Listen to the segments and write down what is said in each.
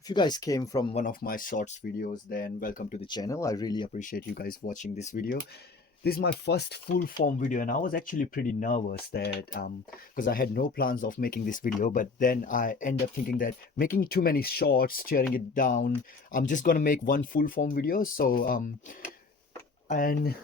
If you guys came from one of my shorts videos, then welcome to the channel. I really appreciate you guys watching this video. This is my first full form video, and I was actually pretty nervous that because I had no plans of making this video, but then I end up thinking that making too many shorts, tearing it down, I'm just gonna make one full form video. And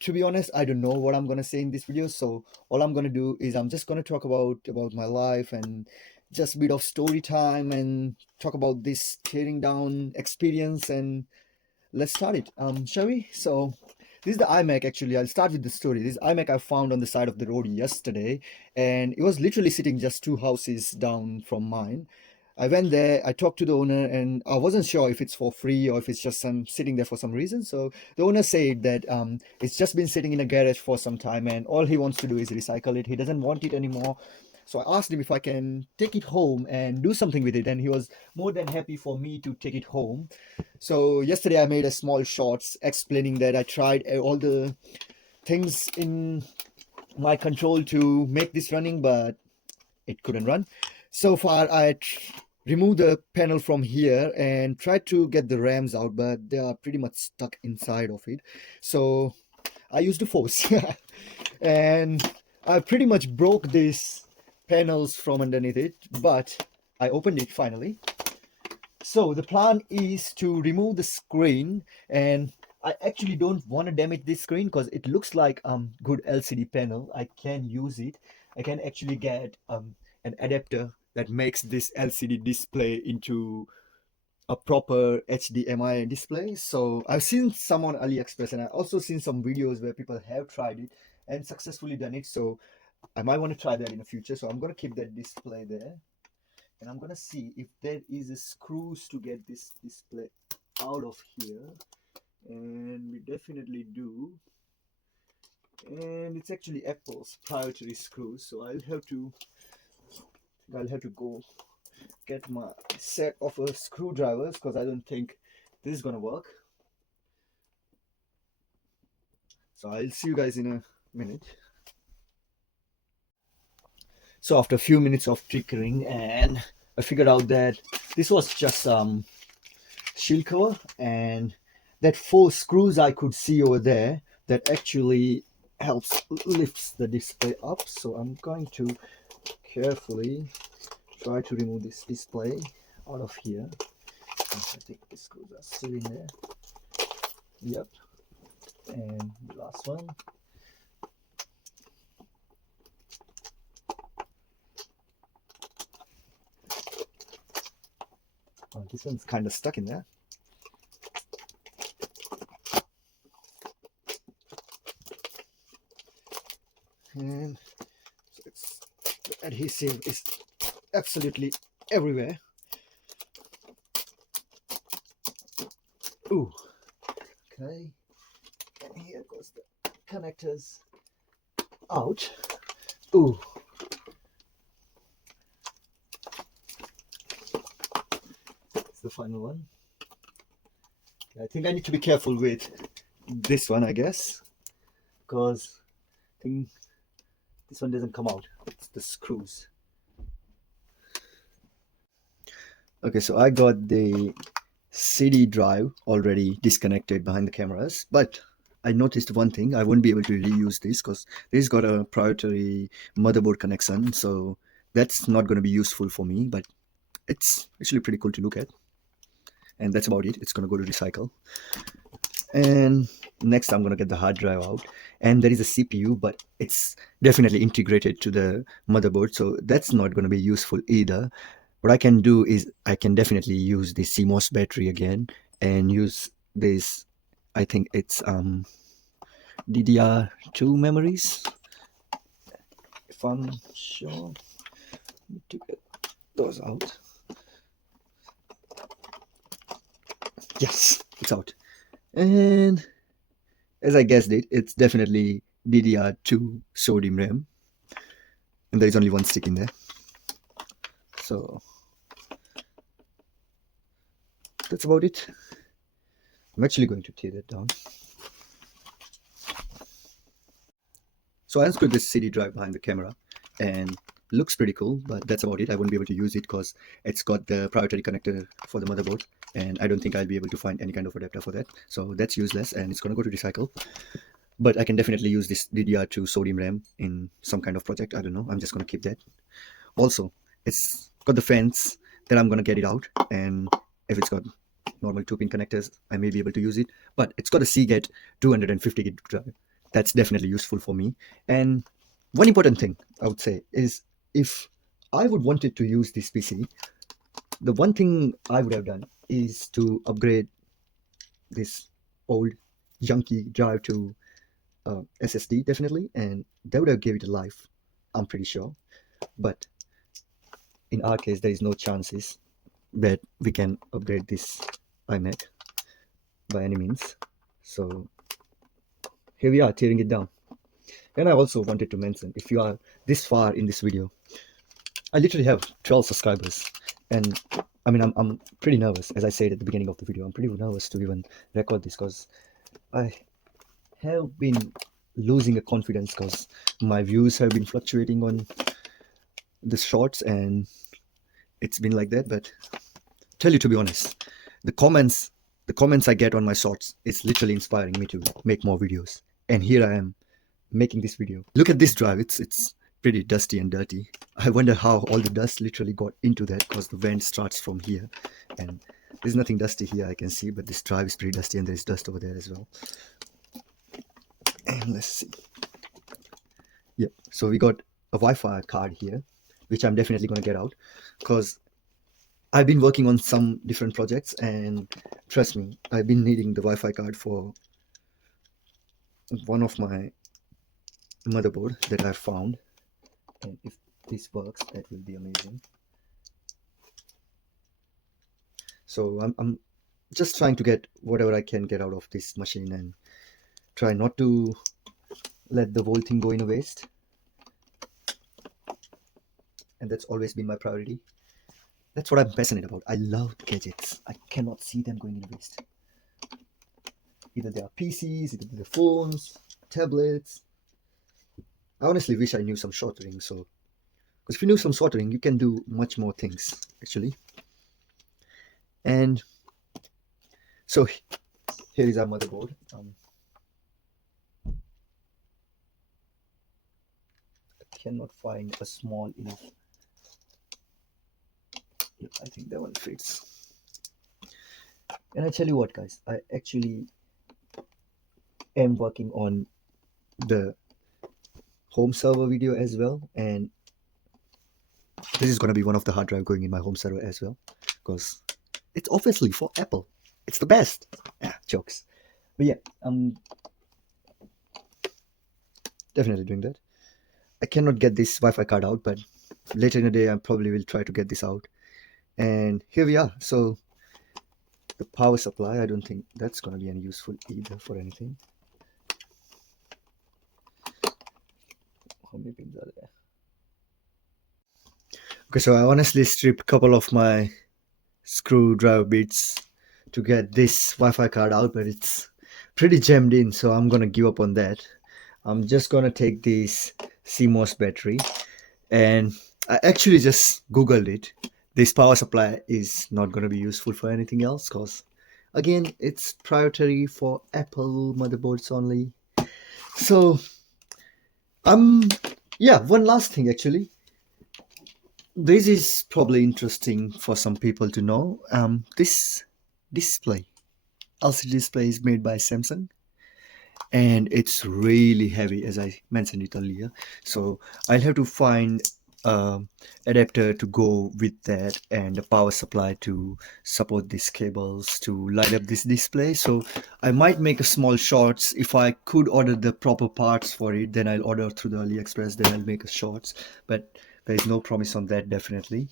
to be honest, I don't know what I'm gonna say in this video. So all I'm gonna do is I'm just gonna talk about my life and just a bit of story time and talk about this tearing down experience, and let's start it. Shall we? So this is the iMac. Actually, I'll start with the story. This iMac I found on the side of the road yesterday, and it was literally sitting just two houses down from mine. I went there, I talked to the owner, and I wasn't sure if it's for free or if it's just some sitting there for some reason. So the owner said that it's just been sitting in a garage for some time, and all he wants to do is recycle it. He doesn't want it anymore. So I asked him if I can take it home and do something with it, and he was more than happy for me to take it home. So yesterday I made a small shorts explaining that I tried all the things in my control to make this running, but it couldn't run. So far I removed the panel from here and tried to get the rams out, but they are pretty much stuck inside of it. So I used the force and I pretty much broke these panels from underneath it, but I opened it finally. So the plan is to remove the screen, and I actually don't want to damage this screen because it looks like good LCD panel. I can use it. I can actually get an adapter that makes this LCD display into a proper HDMI display. So I've seen some on AliExpress, and I've also seen some videos where people have tried it and successfully done it. So I might want to try that in the future. So I'm going to keep that display there, and I'm gonna see if there is a screws to get this display out of here, and we definitely do. And it's actually Apple's proprietary screws, so I'll have to go get my set of screwdrivers because I don't think this is gonna work. So I'll see you guys in a minute. So after a few minutes of tinkering, and I figured out that this was just shield cover, and that four screws I could see over there that actually helps lifts the display up. So I'm going to carefully try to remove this display out of here. I think the screws are still in there. Yep. And the last one. Oh, this one's kind of stuck in there. And so the adhesive is absolutely everywhere. Ooh. Okay. And here goes the connectors out. Ooh. That's the final one. I think I need to be careful with this one, I guess, because I think this one doesn't come out. It's the screws. Okay, so I got the CD drive already disconnected behind the cameras, but I noticed one thing. I won't be able to reuse this because this got a proprietary motherboard connection, so that's not going to be useful for me, but it's actually pretty cool to look at. And that's about it. It's going to go to recycle. And next I'm going to get the hard drive out, and there is a CPU, but it's definitely integrated to the motherboard, so that's not going to be useful either. What I can do is I can definitely use the CMOS battery again and use this, I think it's DDR2 memories, if I'm sure. Need to get those out. Yes, it's out. And as I guessed it, it's definitely DDR2 sodium RAM, and there is only one stick in there. So that's about it. I'm actually going to tear that down. So I unscrewed this CD drive behind the camera, and looks pretty cool, but that's about it. I won't be able to use it because it's got the proprietary connector for the motherboard, and I don't think I'll be able to find any kind of adapter for that. So that's useless, and it's gonna go to recycle. But I can definitely use this DDR2 sodium RAM in some kind of project. I don't know. I'm just gonna keep that. Also, it's got the fans that I'm gonna get it out, and if it's got normal 2-pin connectors, I may be able to use it. But it's got a Seagate 250 gig drive. That's definitely useful for me. And one important thing I would say is, if I would wanted to use this PC, the one thing I would have done is to upgrade this old junky drive to SSD definitely, and that would have gave it a life, I'm pretty sure. But in our case, there is no chances that we can upgrade this iMac by any means. So here we are tearing it down. And I also wanted to mention, if you are this far in this video, I literally have 12 subscribers, and I mean, I'm pretty nervous. As I said at the beginning of the video, I'm pretty nervous to even record this because I have been losing a confidence because my views have been fluctuating on the shorts, and it's been like that. But tell you to be honest, the comments I get on my shorts is literally inspiring me to make more videos. And here I am making this video. Look at this drive. It's pretty dusty and dirty. I wonder how all the dust literally got into that, because the vent starts from here and there's nothing dusty here I can see, but this drive is pretty dusty and there's dust over there as well. And let's see. Yep, so we got a Wi-Fi card here, which I'm definitely going to get out because I've been working on some different projects, and trust me, I've been needing the Wi-Fi card for one of my motherboard that I found. And if this works, that will be amazing. So I'm just trying to get whatever I can get out of this machine and try not to let the whole thing go in a waste. And that's always been my priority. That's what I'm passionate about. I love gadgets. I cannot see them going in waste. Either they are PCs, either they're phones, tablets. I honestly wish I knew some soldering. So, because if you knew some soldering, you can do much more things actually. And so here is our motherboard. I cannot find a small enough. Yep, I think that one fits. And I tell you what, guys, I actually am working on the home server video as well, and this is going to be one of the hard drive going in my home server as well, because it's obviously for Apple. It's the best. Jokes. But yeah, I'm definitely doing that. I cannot get this Wi-Fi card out, but later in the day I probably will try to get this out. And here we are. So the power supply, I don't think that's going to be any useful either for anything. How many pins are there? Okay, so I honestly stripped a couple of my screwdriver bits to get this Wi-Fi card out, but it's pretty jammed in, so I'm gonna give up on that. I'm just gonna take this CMOS battery, and I actually just googled it. This power supply is not gonna be useful for anything else because, again, it's proprietary for Apple motherboards only. So yeah, one last thing actually. This is probably interesting for some people to know. This display, LCD display, is made by Samsung, and it's really heavy, as I mentioned it earlier. So I'll have to find adapter to go with that, and a power supply to support these cables to light up this display. So I might make a small shorts. If I could order the proper parts for it, then I'll order through the AliExpress, then I'll make a shorts, but there is no promise on that definitely.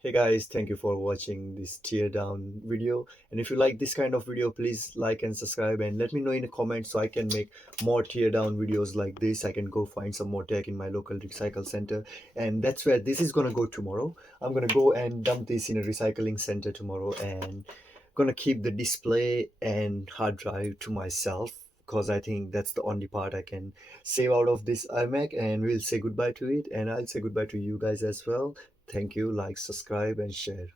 Hey guys, thank you for watching this tear down video, and if you like this kind of video, please like and subscribe, and let me know in the comments so I can make more tear down videos like this. I can go find some more tech in my local recycle center, and that's where this is gonna go tomorrow. I'm gonna go and dump this in a recycling center tomorrow, and gonna keep the display and hard drive to myself because I think that's the only part I can save out of this iMac, and we'll say goodbye to it, and I'll say goodbye to you guys as well. Thank you, like, subscribe, and share.